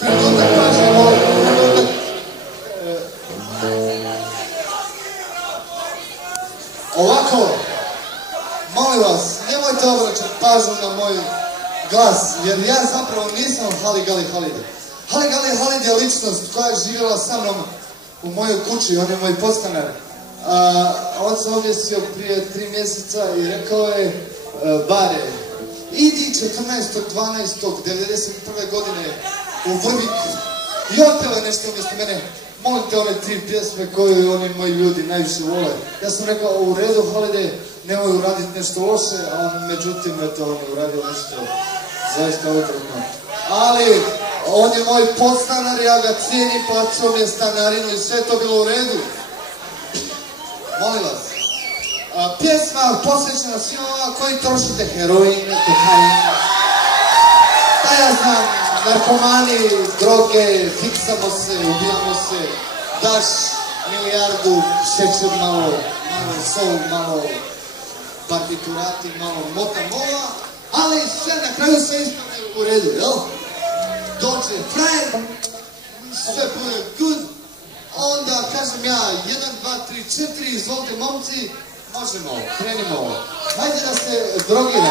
trenutak pažnje, molim, trenutak. Ovako, molim vas, nemojte obraćati pažnju na moj glas, jer ja zapravo nisam Haligali Halid. Haligali Halid je ličnost koja je živjela sa mnom u mojoj kući, on je moj podstanar. On se objesio prije 3 mjeseca i rekao je, Bare, idi 14.12.1991. godine u Vrbik i otpevaj nešto umjesto mene. Molim te one 3 pjesme koje oni moji ljudi najviše vole. Ja sam rekao, u redu Halide, nemoj uraditi nešto loše, a međutim, eto, on je uradio nešto zaista otrovno. Ali, on je moj podstanar, ja ga cijenim, plaćao mi je stanarinu i sve to bilo u redu. Molim vas. Pjesma posvećena svima koji trošite heroin, kokain, da ja znam, narkomani, droge, fiksamo se, ubijamo se, daš milijardu, šećer malo sol, malo partiturati, malo mota-mola, ali sve na kraju sve ispadne u redu, jel? Dođe frajer, sve bude good, onda kažem ja 1, 2, 3, 4, izvolite momci, možemo, krenimo. Hajde da se drogiramo.